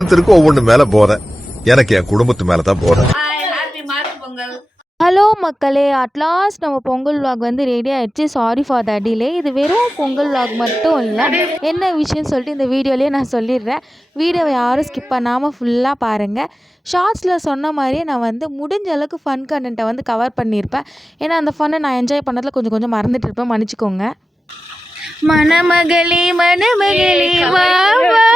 ஒவ்வொன்று மேல போறேன். எனக்கு என் குடும்பத்து மேலதான் போறேன். ஹலோ மக்களே, அட்லாஸ்ட் நம்ம பொங்கல் vlog வந்து ரெடி ஆயிடுச்சு. Sorry for the delay. இது வெறும் பொங்கல் vlog மட்டும் இல்லை, என்ன விஷயம்னு சொல்லிட்டு இந்த வீடியோலேயே நான் சொல்லிடுறேன். வீடியோவை யாரும் ஸ்கிப் பண்ணாமல் ஃபுல்லாக பாருங்கள். ஷார்ட்ஸில் சொன்ன மாதிரியே நான் வந்து முடிஞ்ச அளவுக்கு ஃபன் கண்டென்ட்டை வந்து கவர் பண்ணியிருப்பேன். ஏன்னா அந்த ஃபன்னை நான் என்ஜாய் பண்ணதில் கொஞ்சம் கொஞ்சம் மறந்துட்டு இருப்பேன், மன்னிச்சுக்கோங்க. மணமகளே மணமகளே வா வா.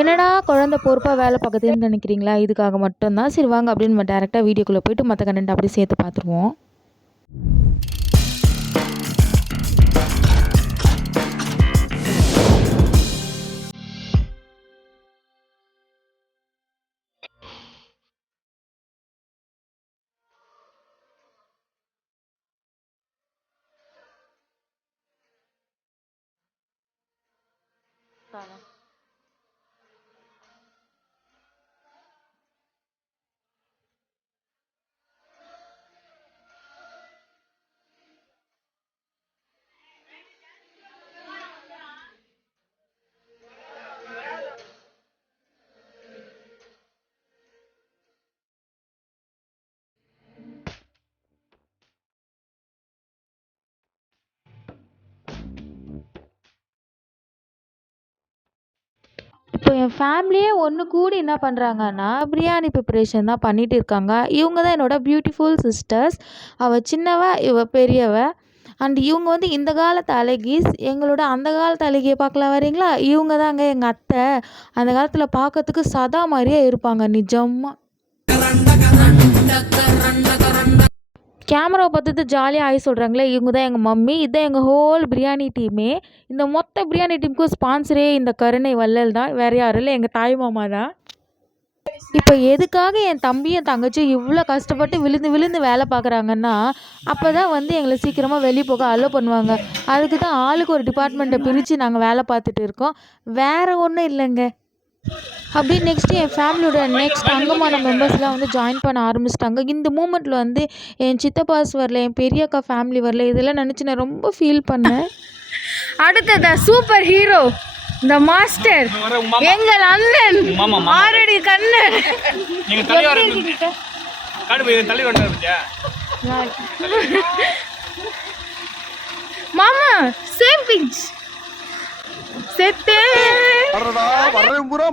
என்னடா குழந்தை பொறுப்பாக வேலை பார்க்குதுன்னு நினைக்கிறீங்களா? இதுக்காக மட்டும்தான். சரி வாங்க அப்படின்னு நம்ம டேரெக்டாக வீடியோக்குள்ளே போயிட்டு மற்ற கண்டென்ட் அப்படியே சேர்த்து பார்த்துருவோம். இப்போ என் ஃபேமிலியே ஒன்று கூடி என்ன பண்ணுறாங்கன்னா பிரியாணி ப்ரிப்பரேஷன் தான் பண்ணிகிட்டு இருக்காங்க. இவங்க தான் என்னோடய பியூட்டிஃபுல் சிஸ்டர்ஸ். அவள் சின்னவ, இவ பெரியவ. அண்ட் இவங்க வந்து இந்த காலத்து அழகிஸ். எங்களோட அந்த காலத்து அழகியை பார்க்கலாம் வரீங்களா? இவங்க தாங்க எங்கள் அத்தை. அந்த காலத்தில் பார்க்கறதுக்கு சதா மாதிரியே இருப்பாங்க நிஜமாக. கேமராவை பார்த்துட்டு ஜாலியாக ஆகி சொல்கிறாங்களே, இவங்க தான் எங்கள் மம்மி. இதுதான் எங்கள் ஹோல் பிரியாணி டீமே. இந்த மொத்த பிரியாணி டீமுக்கும் ஸ்பான்சரே இந்த கருணை வள்ளல் தான், வேறு யாரும் இல்லை, எங்கள் தாய் மாமா தான். இப்போ எதுக்காக என் தம்பியும் தங்கச்சி இவ்வளோ கஷ்டப்பட்டு விழுந்து விழுந்து வேலை பார்க்குறாங்கன்னா, அப்போ தான் வந்து எங்களை சீக்கிரமாக வெளியே போக அலோ பண்ணுவாங்க. அதுக்கு தான் ஆளுக்கு ஒரு டிபார்ட்மெண்ட்டை பிரித்து நாங்கள் வேலை பார்த்துட்டு இருக்கோம், வேறு ஒன்றும் இல்லைங்க. அப்படி நெக்ஸ்ட்டு என் ஃபேமிலியோட நெக்ஸ்ட் அங்கமான மெம்பர்ஸ்லாம் வந்து ஜாயின் பண்ண ஆரம்பிச்சிட்டாங்க. இந்த மூமெண்ட்டில் வந்து என் சித்தப்பாஸ் வரல, என் பெரிய அக்கா ஃபேமிலி வரல. இதெல்லாம் நினச்சி நான் ரொம்ப ஃபீல் பண்ணேன். அடுத்ததா சூப்பர் ஹீரோ இந்த மாஸ்டர், எங்கள் அண்ணன் ஆரடி கண்ணன். மாமா சேம் பிஞ்ச் செத்தே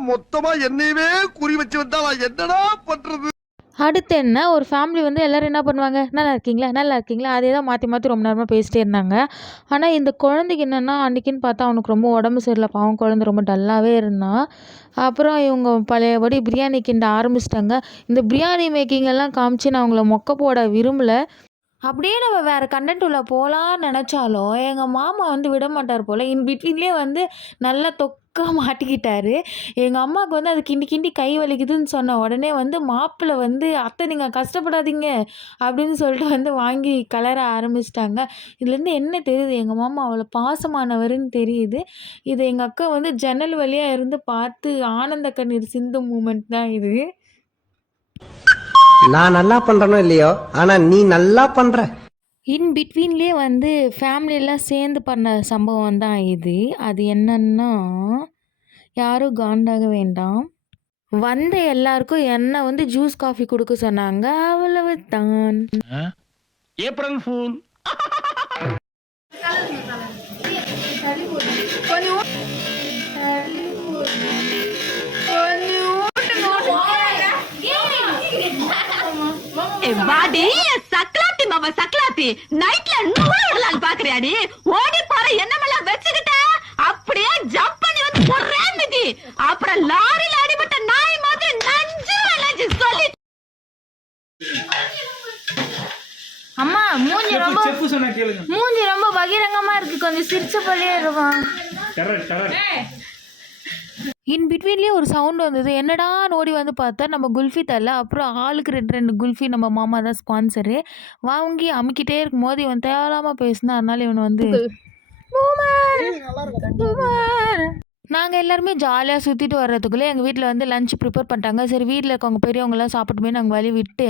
மொத்தமா என்னையவே குறி வச்சு வந்தா என்னடா பண்றது? அடுத்து என்ன, ஒரு ஃபேமிலி வந்து எல்லோரும் என்ன பண்ணுவாங்க, நல்லா இருக்கீங்களா நல்லா இருக்கீங்களா, அதே தான் மாற்றி மாற்றி ரொம்ப நேரமாக பேசிட்டே இருந்தாங்க. ஆனால் இந்த குழந்தைக்கு என்னென்னா, அன்றைக்கின்னு பார்த்தா அவனுக்கு ரொம்ப உடம்பு சரியில்லை, பாவம் குழந்தை ரொம்ப டல்லாகவே இருந்தான். அப்புறம் இவங்க பழையபடி பிரியாணி கிண்ட ஆரம்பிச்சிட்டாங்க. இந்த பிரியாணி மேக்கிங் எல்லாம் காமிச்சு நான் அவங்கள மொக்க போட விரும்பலை. அப்படியே நம்ம வேறு கண்டென்ட் உள்ள போகலான்னு நினச்சாலும் எங்கள் மாமா வந்து விட மாட்டார் போல். இன் பிட்வீன்லேயே வந்து நல்லா தொக்கா மாட்டிக்கிட்டாரு. எங்கள் அம்மாவுக்கு வந்து அது கிண்டி கிண்டி கை வலிக்குதுன்னு சொன்ன உடனே வந்து மாப்பிள்ளை வந்து அத்தை நீங்கள் கஷ்டப்படாதீங்க அப்படின்னு சொல்லிட்டு வந்து வாங்கி கலர ஆரம்பிச்சிட்டாங்க. இதுலேருந்து என்ன தெரியுது, எங்கள் மாமா அவ்வளோ பாசமானவருன்னு தெரியுது. இது எங்கள் அக்கா வந்து ஜன்னல் வழியாக இருந்து பார்த்து ஆனந்த கண்ணீர் சிந்தும் மூமெண்ட் தான் இது. நான் நல்லா பண்றனோ இல்லையோ, ஆனா நீ நல்லா பண்ற. இன் பிட்வீன்லேயே வந்து ஃபேமிலியெல்லாம் சேர்ந்து பண்ண சம்பவம் தான் இது. அது என்னன்னா, யாரும் காண்டாக வேண்டாம். வந்த எல்லாருக்கும் என்ன வந்து ஜூஸ் காஃபி கொடுக்க சொன்னாங்க, அவ்வளவு தான். April fool. வாடி சக்லாத்தி மாமா சக்லாத்தி, நைட்ல நூறு விடலான்னு பாக்குறியாடி? ஓடி போற என்னமெல்லாம் வச்சுக்கிட்ட அப்படியே ஜம்ப் பண்ணி வந்து ஒரே மிதி. அப்புறம் லாரில அடிபட்ட நாய் மாதிரி நஞ்சு வளைஞ்சு சொல்லி. அம்மா மூஞ்சி ரொம்ப பகிரங்கமா இருக்கு, கொஞ்சம் சிரிச்ச போலே இருக்கும். இன் பிட்வீன்லேயே ஒரு சவுண்ட் வந்தது. என்னடான்னு ஓடி வந்து பார்த்தா நம்ம குல்ஃபி தரல. அப்புறம் ஆளுக்கு ரெண்டு ரெண்டு குல்ஃபி நம்ம மாமா தான் ஸ்பான்சரு. வாங்கி அமுக்கிட்டே இருக்கும் போது இவன் தேவையில்லாமல் பேசினா, அதனால இவன் வந்து நாங்கள் எல்லாருமே ஜாலியாக சுற்றிட்டு வர்றதுக்குள்ளே எங்கள் வீட்டில் வந்து லஞ்ச் ப்ரிப்பேர் பண்ணிட்டாங்க. சரி வீட்டில் இருக்கவங்க பெரியவங்களாம் சாப்பிட்டு போய் நாங்கள் வழி விட்டு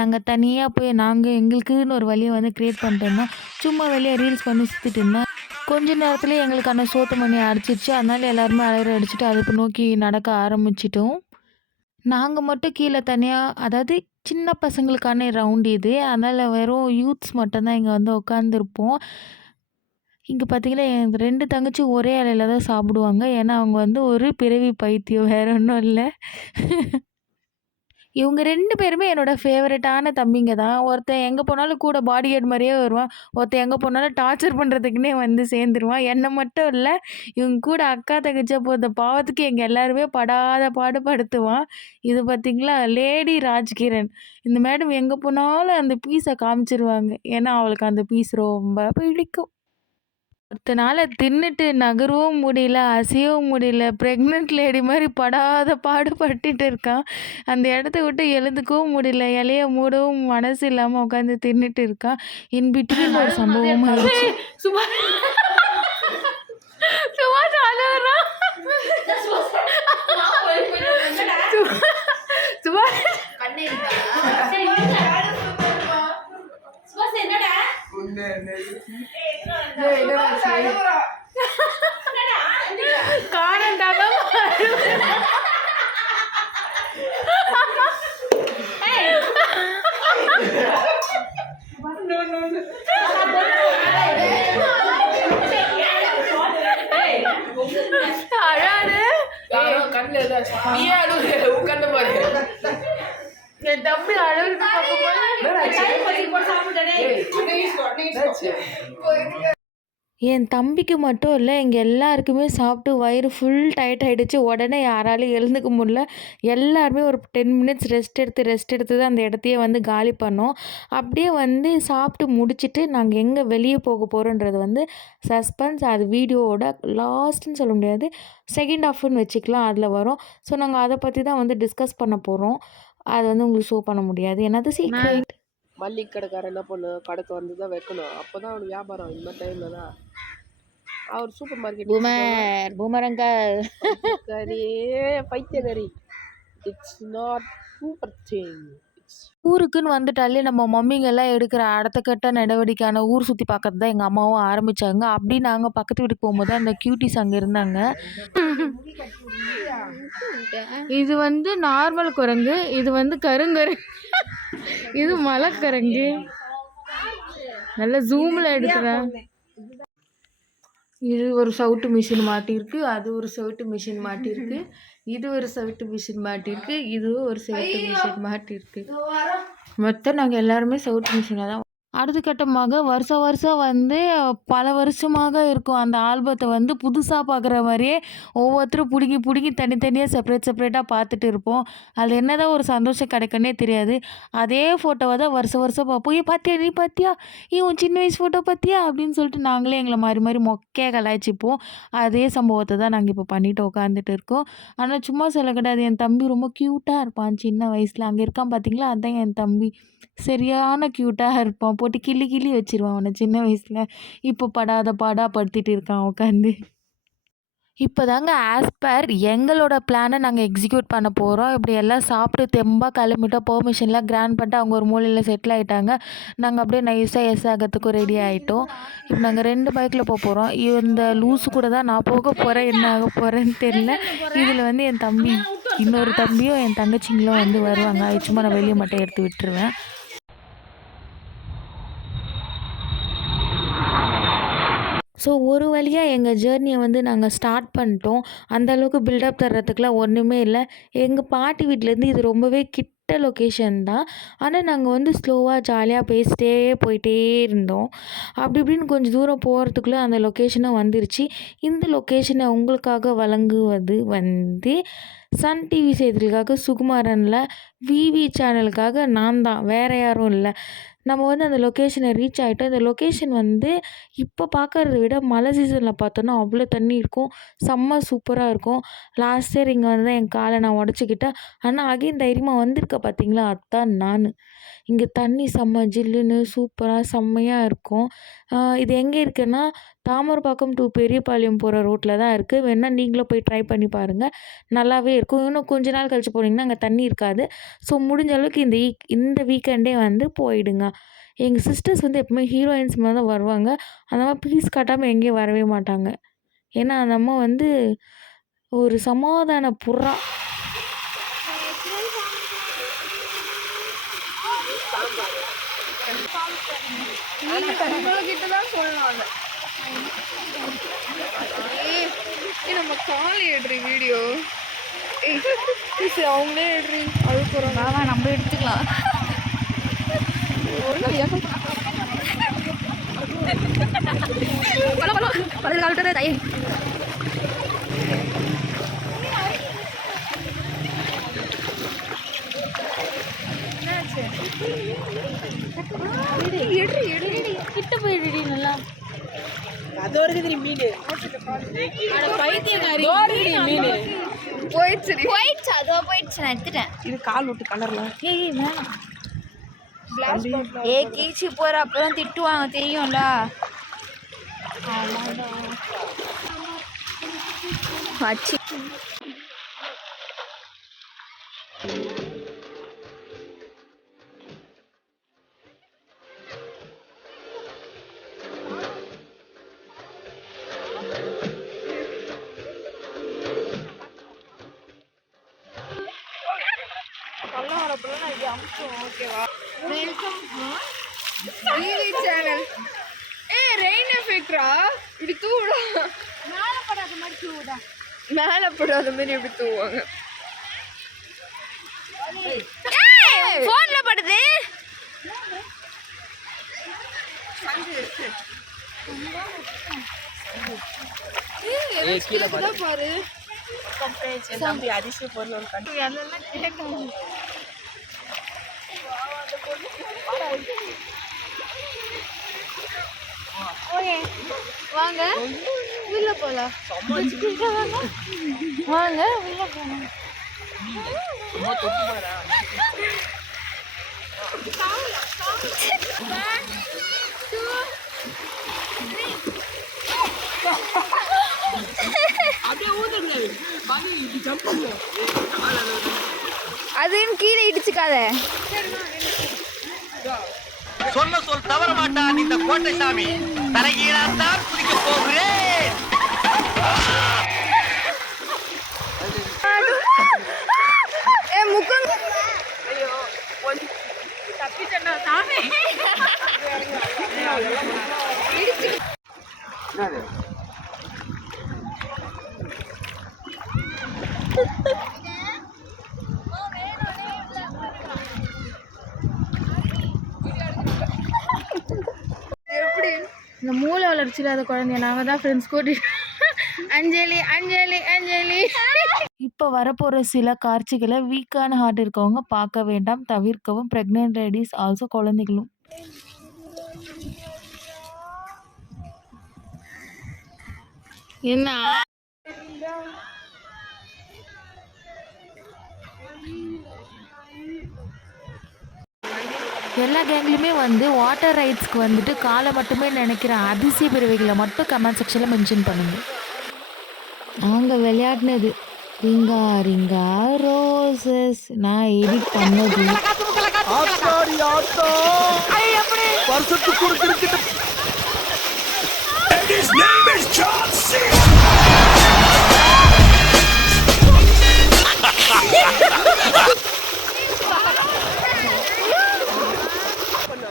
நாங்கள் தனியாக போய் நாங்கள் எங்களுக்குன்னு ஒரு வழியை வந்து க்ரியேட் பண்ணிட்டு இருந்தோம். சும்மா வெளியே ரீல்ஸ் பண்ணி சுற்றிட்டு இருந்தோம். கொஞ்ச நேரத்துலேயே எங்களுக்கான சோத்து மணி அடிச்சிருச்சு. அதனால எல்லாருமே அலாரம் அடிச்சுட்டு அதை நோக்கி நடக்க ஆரம்பிச்சிட்டோம். நாங்கள் மட்டும் கீழே தனியாக, அதாவது சின்ன பசங்களுக்கான ரவுண்ட் இது. அதனால் வெறும் யூத்ஸ் மட்டும்தான் இங்கே வந்து உட்காந்துருப்போம். இங்கே பார்த்தீங்கன்னா என் 2 தங்கச்சி ஒரே இலையில தான் சாப்பிடுவாங்க. ஏன்னா அவங்க வந்து ஒரு பிறவி பைத்தியம், வேற ஒன்றும் இல்லை. இவங்க 2 பேருமே என்னோட ஃபேவரட்டான தம்பிங்க தான். ஒருத்தன் எங்கே போனாலும் கூட பாடி கார்டு மாதிரியே வருவான். ஒருத்தன் எங்கே போனாலும் டார்ச்சர் பண்ணுறதுக்குன்னே வந்து சேர்ந்துருவான். என்னை மட்டும் இல்லை, இவங்க கூட அக்கா தங்கச்சியாக போகிற பாவத்துக்கு எங்கள் எல்லாருமே படாத பாடுபடுத்துவான். இது பார்த்தீங்களா, லேடி ராஜ்கிரண். இந்த மேடம் எங்கே போனாலும் அந்த பீஸை காமிச்சிருவாங்க. ஏன்னா அவளுக்கு அந்த பீஸ் ரொம்ப பிடிக்கும். ஒருத்தனால தின்னுட்டு நகரவும் முடியல, அசையவும் முடியல. ப்ரெக்னென்ட் லேடி மாதிரி படாத பாடுபட்டுட்டு இருக்கான். அந்த இடத்த விட்டு எழுந்துக்கவும் முடியல. இலைய மூடவும் மனசு இல்லாமல் உட்காந்து தின்னுட்டு இருக்கான். இன் பிட்வீன் ஒரு சம்பவம் ஆயிடுச்சு. என் தம்பி அழுது என் தம்பிக்கு மட்டும் இல்லை, இங்கே எல்லாருக்குமே சாப்பிட்டு வயிறு ஃபுல் டயர்ட் ஆகிடுச்சு. உடனே யாராலையும் எழுந்துக்க முடியல. எல்லாருமே ஒரு 10 மினிட்ஸ் ரெஸ்ட் எடுத்து தான் அந்த இடத்தையே வந்து காலி பண்ணோம். அப்படியே வந்து சாப்பிட்டு முடிச்சுட்டு நாங்கள் எங்கே வெளியே போக போகிறோன்றது வந்து சஸ்பென்ஸ். அது வீடியோவோட லாஸ்ட்டுன்னு சொல்ல முடியாது, செகண்ட் ஹாஃப்னு வச்சுக்கலாம், அதில் வரும். ஸோ நாங்கள் அதை பற்றி தான் வந்து டிஸ்கஸ் பண்ண போகிறோம். அது வந்து உங்களுக்கு ஷோ பண்ண முடியாது, என்னது சீக்ரெட். மல்லிகை கடைக்காரன் என்ன பண்ணு, கடைக்கு வந்து தான் வைக்கணும். அப்போ தான் அவனுக்கு வியாபாரம். இந்த மாதிரி டைமில் தான் அவர் சூப்பர் மார்க்கெட் பூமரங்கால் கறி பைத்தியகரி. It's not super thing. ஊருக்குன்னு வந்துட்டாலே நம்ம மம்மிங்கெல்லாம் எடுக்கிற அடுத்த கட்ட நடவடிக்கையான ஊர் சுற்றி பார்க்கறது தான் எங்கள் அம்மாவும் ஆரம்பித்தாங்க. அப்படி நாங்கள் பக்கத்து வீட்டுக்கு போகும்போது அந்த க்யூட்டிஸ் அங்கே இருந்தாங்க. இது வந்து நார்மல் குரங்கு, இது வந்து கருங்குரங்கு, இது மலைக்குரங்கு. நல்லா ஜூமில் எடுக்கிறேன். இது ஒரு சவுட்டு மிஷின் மாட்டியிருக்கு, அது ஒரு சவுட்டு மிஷின் மாட்டியிருக்கு, இது ஒரு சவுட்டு மிஷின் மாட்டியிருக்கு, இதுவும் ஒரு சவுட்டு மிஷின் மாட்டியிருக்கு. மொத்தம் நாங்கள் எல்லாருமே சவுட்டு மிஷினாக தான். அடுத்த கட்டமாக வருஷம் வந்து பல வருஷமாக இருக்கும் அந்த ஆல்பத்தை வந்து புதுசாக பார்க்குற மாதிரியே ஒவ்வொருத்தரும் பிடுங்கி தனித்தனியாக செப்பரேட்டாக பார்த்துட்டு இருப்போம். அதில் என்னதான் ஒரு சந்தோஷம் கிடைக்குன்னே தெரியாது. அதே ஃபோட்டோவை தான் வருஷம் பார்ப்போம். பார்த்தியா, நீ பார்த்தியா, உன் சின்ன வயசு ஃபோட்டோ பார்த்தியா அப்படின்னு சொல்லிட்டு நாங்களே எங்களை மாறி மொக்கையாக கலாய்ச்சிப்போம். அதே சம்பவத்தை தான் நாங்கள் இப்போ பண்ணிட்டு உட்காந்துட்டு இருக்கோம். ஆனால் சும்மா சொல்ல கிடையாது, என் தம்பி ரொம்ப க்யூட்டாக இருப்பான் சின்ன வயசில். அங்கே இருக்கான் பார்த்தீங்களா, அதுதான் என் தம்பி. சரியான க்யூட்டாக இருப்பான். போட்டு கிள்ளி வச்சிருவான் அவனை சின்ன வயசில். இப்போ படாத பாடாக படுத்திட்டு இருக்கான் உட்காந்து. இப்போ தாங்க ஆஸ்பர் எங்களோட பிளானை நாங்கள் எக்ஸிக்யூட் பண்ண போகிறோம். இப்படி எல்லாம் சாப்பிட்டு தெம்பாக கிளம்பிட்டோம். பெர்மிஷன்லாம் கிராண்ட் பண்ணிட்டு அவங்க ஒரு மூலையில் செட்டில் ஆகிட்டாங்க. நாங்கள் அப்படியே நைஸாக ஆகிறதுக்கும் ரெடி ஆகிட்டோம். இப்போ நாங்கள் 2 பைக்கில் போகிறோம். இந்த லூஸு கூட தான் நான் போக போகிறேன், என்ன ஆக போகிறேன்னு தெரியல. இதில் வந்து என் தம்பி, இன்னொரு தம்பியும் என் தங்கச்சிங்களும் வந்து வருவாங்க. சும்மா நான் வெளியே மட்டும் எடுத்து விட்டுருவேன். ஸோ ஒரு வழியாக எங்கள் ஜேர்னியை வந்து நாங்கள் ஸ்டார்ட் பண்ணிட்டோம். அந்தளவுக்கு பில்டப் தர்றதுக்குலாம் ஒன்றுமே இல்லை. எங்கள் பாட்டி வீட்டிலேருந்து இது ரொம்பவே கிட்ட லொக்கேஷன் தான். ஆனால் நாங்கள் வந்து ஸ்லோவாக ஜாலியாக பேசிட்டே போயிட்டே இருந்தோம். அப்படி இப்படின்னு கொஞ்சம் தூரம் போகிறதுக்குள்ளே அந்த லொக்கேஷனும் வந்துருச்சு. இந்த லொக்கேஷனை உங்களுக்காக வழங்குவது வந்து சன் டிவி செய்திகளுக்காக சுகுமாரனில், விவி சேனலுக்காக நான் தான், வேறு யாரும் இல்லை. நம்ம வந்து அந்த லொக்கேஷனை ரீச் ஆகிட்டோம். இந்த லொக்கேஷன் வந்து இப்போ பார்க்கறத விட மழை சீசனில் பார்த்தோன்னா அவ்வளோ தண்ணி இருக்கும். செம்ம சூப்பராக இருக்கும். லாஸ்ட் இயர் இங்கே வந்து என் காலை நான் உடச்சிக்கிட்டேன். ஆனால் அகைன் தைரியமாக வந்திருக்கேன் பார்த்தீங்களா, அதுதான் நான். இங்கே தண்ணி செம்ம ஜில்லுன்னு சூப்பராக செம்மையாக இருக்கும். இது எங்கே இருக்குன்னா, தாமரப்பாக்கம் டு பெரியபாளையம் போகிற ரோட்டில் தான் இருக்குது. வேணால் நீங்களும் போய் ட்ரை பண்ணி பாருங்கள், நல்லாவே இருக்கும். இன்னும் கொஞ்ச நாள் கழிச்சு போனீங்கன்னா அங்கே தண்ணி இருக்காது. ஸோ முடிஞ்ச அளவுக்கு இந்த வீக்கெண்டே வந்து போயிடுங்க. எங்கள் சிஸ்டர்ஸ் வந்து எப்பவுமே ஹீரோயின்ஸ் மாதிரி தான் வருவாங்க. அந்த அம்மா பீஸ் காட்டாமல் எங்கேயும் வரவே மாட்டாங்க. ஏன்னா அந்த அம்மா வந்து ஒரு சமாதான புறா. நம்ம காலி எடுறி வீடியோ அவங்களே எடுறி அது போறாங்க. நம்ம எடுத்துக்கலாம். கிட்ட போயிடுடி நல்லா. அது வரைக்கும் மீன் போயிடுச்சு அதோ போயிடுச்சு நான் எடுத்துட்டேன். இது கால் விட்டு கலர்லாம் ஏய் வேணாம். கீச்சு போற அப்புறம் திட்டுவாங்க தெரியும்ல. வச்சு சேனல் ரெயின் எஃபெக்ட்ரா இப்படி தூவுடா. மேல படாத மாதிரி இப்படி தூவாங்க. போன்ல படுது. பாரு தம்பி அதிசய பொருள் கேட்கணும். வாங்க உள்ள போலாம். வாங்க உள்ள போகணும். அதுன்னு கீழே இடிச்சுக்காத. சொல்ல சொல் தவற மாட்டான் இந்த கோட்டை சாமி. தலைகீழாத்தான் குதிக்க போகிறேன். முக்கம் இந்த மூளை வளர்ச்சி இல்லாத குழந்தைய நாங்கள் தான் ஃப்ரெண்ட்ஸ் கூட்டிட்டு அஞ்சலி அஞ்சலி அஞ்சலி. இப்போ வரப்போகிற சில காட்சிகளை வீக்கான ஹார்ட் இருக்கவங்க பார்க்க வேண்டாம், தவிர்க்கவும். ப்ரெக்னென்ட் லேடிஸ் ஆல்சோ குழந்தைகளும். என்ன எல்லா கேங்லேயுமே வந்து வாட்டர் ரைட்ஸ்க்கு வந்துட்டு காலை மட்டுமே நினைக்கிற அதிசய பிறவைகளை மட்டும் கமெண்ட் செக்ஷனில் மென்ஷன் பண்ணுங்க. நாங்கள் விளையாடினது ரிங்கா ரிங்கா ரோசஸ் நான் எடிட் பண்ணது.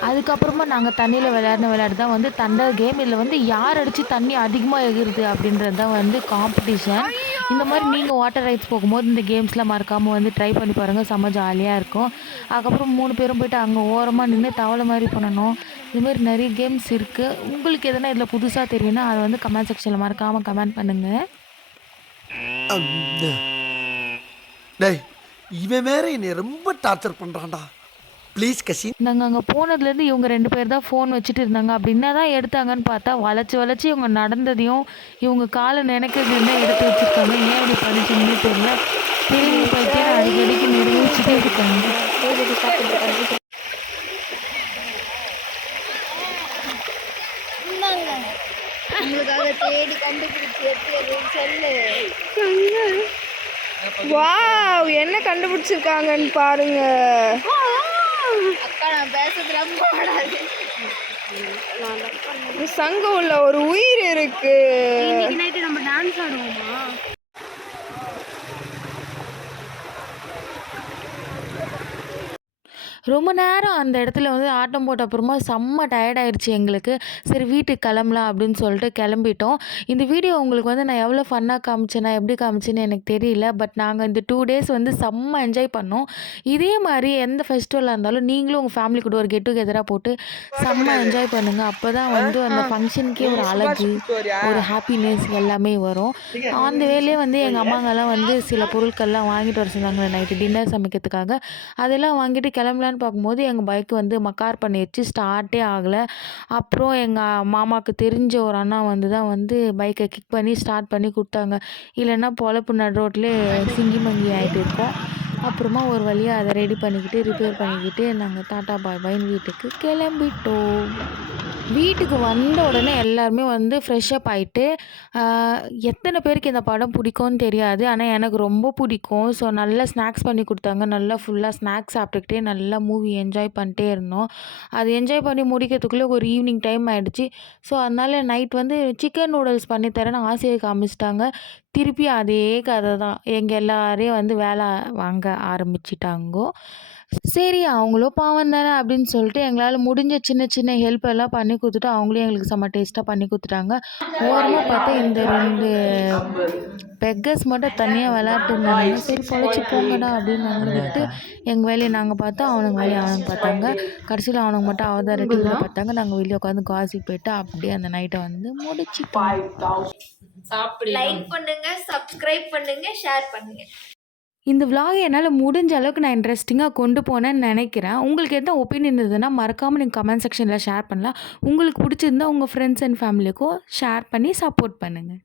அதுக்கப்புறமா நாங்கள் தண்ணியில் விளையாடின விளையாட்டு தான் வந்து தண்டர் கேம். இதில் வந்து யார் அடித்து தண்ணி அதிகமாக எகிருது அப்படின்றது தான் வந்து காம்படிஷன். இந்த மாதிரி நீங்கள் வாட்டர் ரைட்ஸ் போகும்போது இந்த கேம்ஸ்லாம் மறக்காமல் வந்து ட்ரை பண்ணி பாருங்கள், செம்ம ஜாலியாக இருக்கும். அதுக்கப்புறம் 3 பேரும் போய்ட்டு அங்கே ஓரமாக நின்று தவளை மாதிரி பண்ணணும். இதுமாதிரி நிறைய கேம்ஸ் இருக்குது. உங்களுக்கு எதனா இதில் புதுசாக தெரியும்னா அதை வந்து கமெண்ட் செக்ஷனில் மறக்காமல் கமெண்ட் பண்ணுங்கள். டேய் இவன் வேற என்னை ரொம்ப டார்ச்சர் பண்றான்டா. ப்ளீஸ் கசி. நாங்கள் அங்கே போனதுலேருந்து இவங்க 2 பேர் தான் ஃபோன் வச்சுட்டு இருந்தாங்க. அப்படி என்ன தான் எடுத்தாங்கன்னு பார்த்தா வளைச்சி வளைச்சி இவங்க நடந்ததையும் இவங்க காலை நினைக்கிறதுன்னு எடுத்து வச்சுருக்காங்க. ஏன் இப்படி படிச்சுன்னே தெரியல. திரும்பி போயிட்டே அடிக்கடிக்கு நிர்வகிச்சுட்டே இருக்காங்க. உங்களுக்காக தேடி கண்டுபிடிச்சு சொல்லு. வாவ் என்ன கண்டுபிடிச்சிருக்காங்கன்னு பாருங்க. அக்கா நான் பேசுறதுலாம் போடாது. சங்கம் உள்ள ஒரு உயிர் இருக்கு. இன்னைக்கு நைட்டு நம்ம டான்ஸ் ஆடுவோமா? ரொம்ப நேரம் அந்த இடத்துல வந்து ஆட்டம் போட்ட அப்புறமா செம்ம டயர்ட் ஆயிடுச்சு எங்களுக்கு. சரி வீட்டுக்கு கிளம்பலாம் அப்படின்னு சொல்லிட்டு கிளம்பிட்டோம். இந்த வீடியோ உங்களுக்கு வந்து நான் எவ்வளோ ஃபன்னாக காமிச்சேனா எப்படி காமிச்சேன்னு எனக்கு தெரியல. பட் நாங்கள் இந்த 2 டேஸ் வந்து செம்ம என்ஜாய் பண்ணோம். இதே மாதிரி எந்த ஃபெஸ்டிவலாக இருந்தாலும் நீங்களும் உங்கள் ஃபேமிலி கூட ஒரு கெட் டுகெதராக போட்டு செம்ம என்ஜாய் பண்ணுங்கள். அப்போ தான் வந்து அந்த ஃபங்க்ஷனுக்கே ஒரு அழகு, ஒரு ஹாப்பினஸ் எல்லாமே வரும். அந்த வேலையே வந்து எங்கள் அம்மாங்கெல்லாம் வந்து சில பொருட்கள்லாம் வாங்கிட்டு வர சொன்னாங்க நைட்டு டின்னர் சமைக்கிறதுக்காக. அதெல்லாம் வாங்கிட்டு கிளம்பலான்னு பார்க்கும்போது எங்கள் பைக் வந்து மக்கார் பண்ணிடுச்சு, ஸ்டார்ட்டே ஆகலை. அப்புறம் எங்கள் மாமாவுக்கு தெரிஞ்ச ஒரு அண்ணா வந்து தான் வந்து பைக்கை கிக் பண்ணி ஸ்டார்ட் பண்ணி கொடுத்தாங்க. இல்லைன்னா பொழப்பு நடு ரோட்லேயே சிங்கி மங்கி ஆகிட்டு இருக்கோம். அப்புறமா ஒரு வழியாக அதை ரெடி பண்ணிக்கிட்டு ரிப்பேர் பண்ணிக்கிட்டு நாங்கள் டாட்டா பாய் பாய்ன்னு வீட்டுக்கு கிளம்பிட்டோம். வீட்டுக்கு வந்த உடனே எல்லாருமே வந்து ஃப்ரெஷ்அப் ஆகிட்டு எத்தனை பேருக்கு இந்த படம் பிடிக்கும்னு தெரியாது, ஆனால் எனக்கு ரொம்ப பிடிக்கும். ஸோ நல்லா ஸ்நாக்ஸ் பண்ணி கொடுத்தாங்க. நல்லா ஃபுல்லாக ஸ்நாக்ஸ் சாப்பிட்டுக்கிட்டே நல்லா மூவி என்ஜாய் பண்ணிட்டே இருந்தோம். அது என்ஜாய் பண்ணி முடிக்கிறதுக்குள்ளே ஒரு ஈவினிங் டைம் ஆகிடுச்சு. ஸோ அதனால் நைட் வந்து சிக்கன் நூடுல்ஸ் பண்ணித்தரேன்னு ஆசையை காமிச்சிட்டாங்க. திருப்பி அதே கதை தான், எங்கள் எல்லாரையும் வந்து வேலை வாங்க ஆரம்பிச்சிட்டாங்கோ. சரி அவங்களும் பாவம் தானே அப்படின்னு சொல்லிட்டு எங்களால் முடிஞ்ச சின்ன சின்ன ஹெல்ப் எல்லாம் பண்ணி கொடுத்துட்டு அவங்களும் எங்களுக்கு செம்ம டேஸ்ட்டாக பண்ணி கொடுத்துட்டாங்க. ஓரமாக பார்த்தா இந்த 2 பெக்கர்ஸ் மட்டும் தனியாக விளையாட்டு இருந்தாங்க. சரி பொழைச்சி போங்கடா அப்படின்னு நாங்கள் விட்டு எங்கள் வேலையை நாங்கள் பார்த்தோம், அவனுங்க வேலையை அவனுங்க பார்த்தாங்க. கடைசியில் அவனுங்க மட்டும் அவதார டிவியில் பார்த்தாங்க. நாங்கள் வெளியே உட்காந்து காசி போயிட்டு அப்படியே அந்த நைட்டை வந்து முடிச்சிட்டோம். லைக் பண்ணுங்க, சப்ஸ்கிரைப் பண்ணுங்க, ஷேர் பண்ணுங்க. இந்த vlog என்னால் முடிஞ்ச அளவுக்கு நான் இன்ட்ரெஸ்டிங்காக கொண்டு போனேன்னு நினைக்கிறேன். உங்களுக்கு எந்த ஒப்பீனியன் இருந்ததுன்னா மறக்காமல் நீங்கள் கமெண்ட் செக்ஷனில் ஷேர் பண்ணலாம். உங்களுக்கு பிடிச்சிருந்தா உங்கள் ஃப்ரெண்ட்ஸ் அண்ட் ஃபேமிலிக்கும் ஷேர் பண்ணி சப்போர்ட் பண்ணுங்கள்.